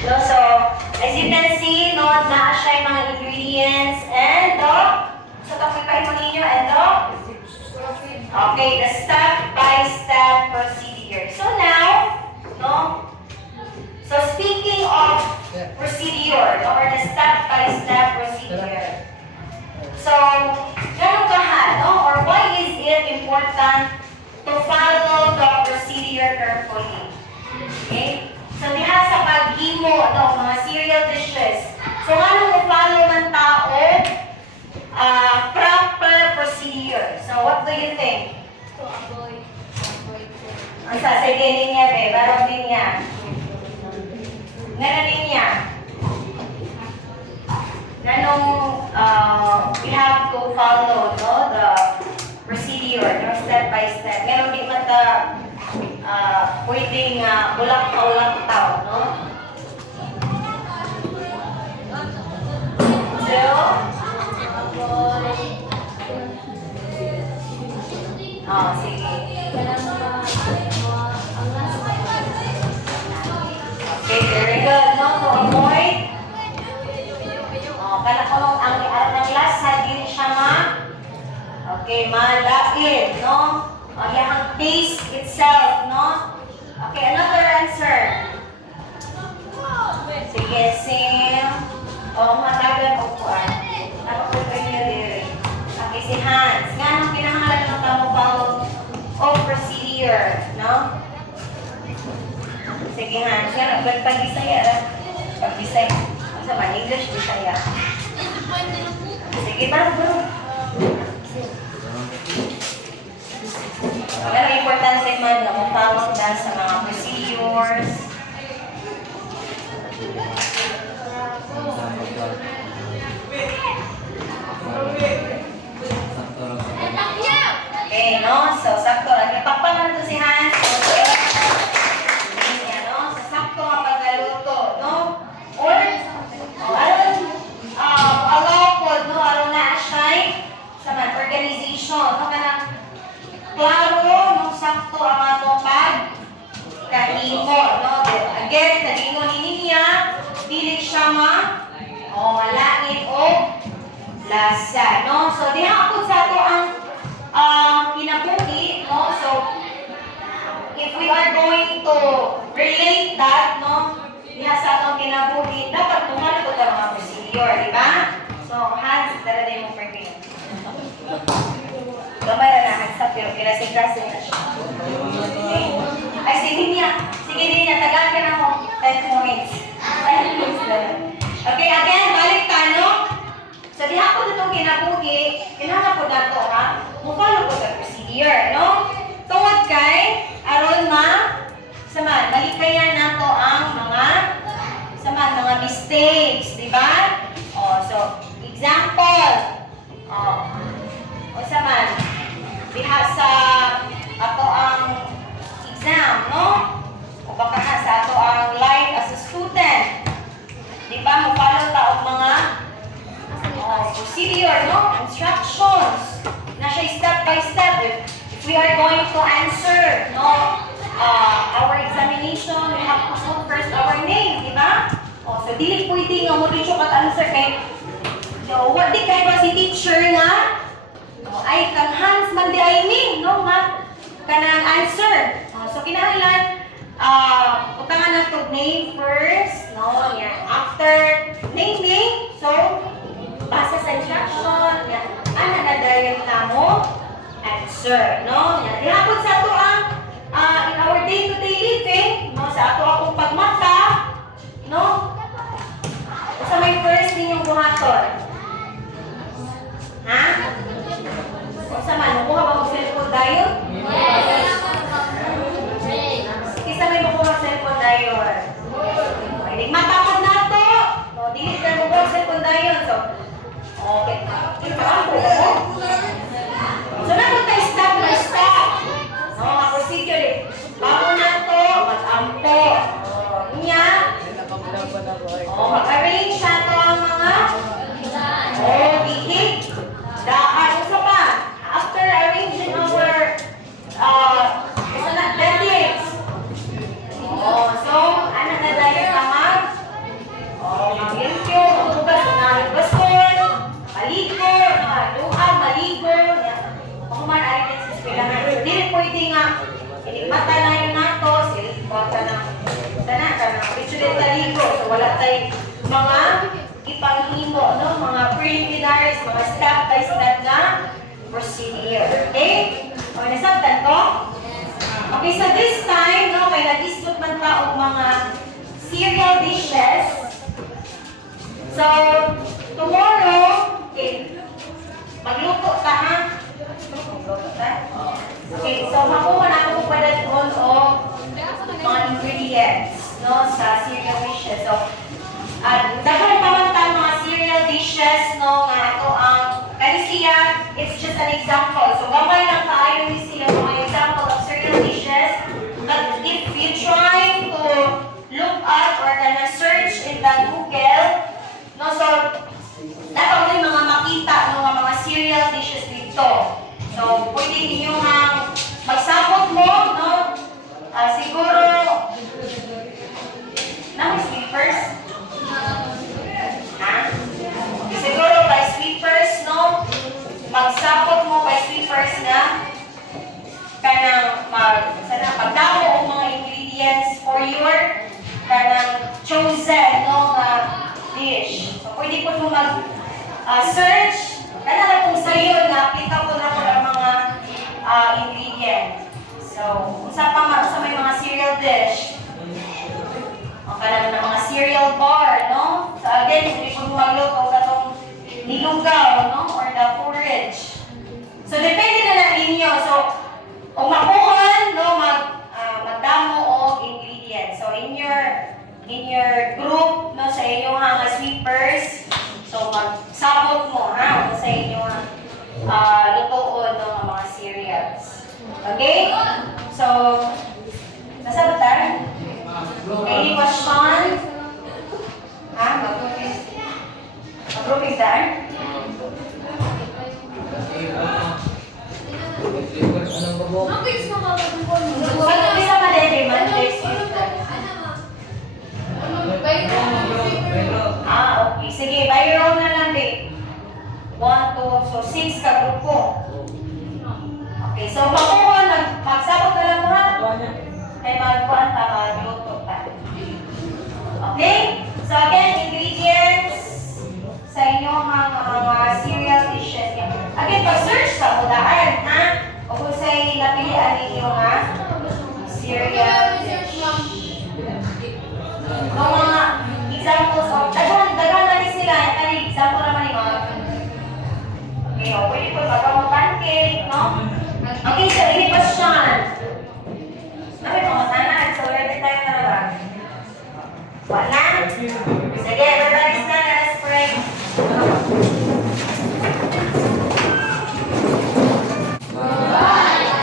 No, so, as you can see, no, na siya yung mga ingredients and the, so tapos mo ninyo, and the, okay, the step-by-step procedure. So now, no, so speaking of procedure, or the step-by-step procedure, so, ganun kahan, no, or why is it important to follow the procedure carefully? Okay? So, diha sa paghimo ng mga cereal dishes. So, ano mo follow ng tao? Proper procedure. So, what do you think? To avoid. Ang sasabihin niya, be, barong din niya. Ganon din niya. Ganong, we have to follow, no, the procedure, no, step by step. Meron din mata, pwedeng ulak-taw, no? So, sige. Okay, very good, no? To avoid. Kala ko nung ang araw ng lasa, din siya okay, malapit, no? Yung taste itself, no? Okay, another answer. Sige, Sim. Matagal upuan. Nakapagpag niyo diri. Okay, si Hans. Nga nang pinangalan ng follow of procedure, no? Sige, Hans. Nga, pag-Bisaya. Pag-Bisaya. Sa man, English, Bisaya. Sige, baro. Pero importante man na mag-follow dahil sa mga procedures. Okay, no? So, sakto lang. Ipagpaman ito si Hans. Okay. Yan, no? So, sakto ang pagkaluto, no? Or, allow po, no? Araw na ashay sa man, organization. No? Kanang klaro, nung sakto ang atong kahimo, no? Again, kahimo ni niya, dili siya malangit o lasa, no? So, diha ako sa ato ang kinabuhi, no? So, if we are going to relate that, no? Diha sa atong kinabuhi, dapat tumalo ko ang mga procedure, di ba? So, Hans, dala din mo for me. Gamay na naman pero kinasing-kasing na siya. Okay. Ay, sige niya, tagal ka na mo. 10 minutes. 10 minutes na lang. Okay, again, balik tayo. So, diha ko itong kinabuhi, kailangan ko na ito, ha? Mupalo ko sa procedure, no? Tungod kay, aron malikayan na ito ang mga mistakes, di ba? So, example, diha sa ato ang exam, no? O baka sa ato ang life as a student. Di ba? Mupalo ta og mga procedure, no? Instructions. Na siya step by step. If we are going to answer, no? Our examination, we have to put first our name, di ba? So, dili pwede nga mo dito kat-answer kay what di kay ba si teacher nga? Ay, kang Hans man di ay ni, no? Nga, kanang answer. So, kinahanglan, utangan na to name first, no? Yan. After naming, so, basa sa instruction, yan. Ano na dahil na mo? Answer, no? Yan. Ihapon sa ito ang in our day-to-day living, no? Sa ato akong pagmata, no? Sa may first ninyong buhaton. Ha? Sa man, makuha ba mo cellphone dayon? Yes. Isa may makuha cellphone dayon. Okay, matapad na ito. No, dili na makuha cellphone dayon. So, okay. So, napunta tayo step by step. No, mga procedure eh. Bago na ito, mag-ampo. Niya. Mag-arrange na ito ang mga bihig. Daan. Isa pa. After arranging our blendings. So, ano na dahil na wala tayo mga ipanghimo, no? Mga preliminaries, mga step-by-step na procedure. Okay? O, nasabtan ko? Okay, so this time, no, may nag-istot man ta og mga cereal dishes. So, tomorrow, okay, magluto ta, ha? Magluto ta? Okay, so makuha na ako pala doon o mga ingredients, no, sa cereal dishes. So, dahil pa man tayo mga cereal dishes, no, nga ito ang, kasi siya, it's just an example. So, gamay lang tayo ni siya mga example of cereal dishes. But if you try to look up or gonna search in the Google, no, so, dapat may mga makita, no, mga cereal dishes dito. So, pwede ninyo nga magsabot mo, no, siguro, na may sweepers? Ha? Siguro by sweepers, no? Magsabot mo by sweepers na kanang pagdamo o mga ingredients for your kanang chosen, no, dish. So, pwede po mo mag-search kanang kung sa'yo na applicable na po ang mga ingredients. So, sa may mga cereal dish, o kanang na mga cereal bar, no? So, again, hindi po magluto katong nilugaw, no? Or the porridge. So, depende na lang ninyo. So, kung makuhan, no, magdamo o ingredients. So, in your group, no, sa inyong mga sweepers, so, magsabot mo, ha? Kung sa inyong lutoon, no, mga cereals. Okay? So, nasabot tayo? Any question? Ha? Mag-group is done? Pag-umpisa pa din, Monday, okay. Sige, by your own na lang, babe. 1, 2, so 6 ka grupo. Okay, so magsabot na lang mo, ha? Ay magkuhan pa, magluto pa. Okay? So again, ingredients sa inyong mga cereal dishes. Again, pag-search sa mudaan, ha? O kung sa'y napilian ninyo, ha? Cereal dish. So mga examples of, dagan na rin sila, yung example naman yung mga, okay, o, pwede po magawang pancake, no? Okay, so any question? Sabi ko, sana, so ready tayo talaga. Wala?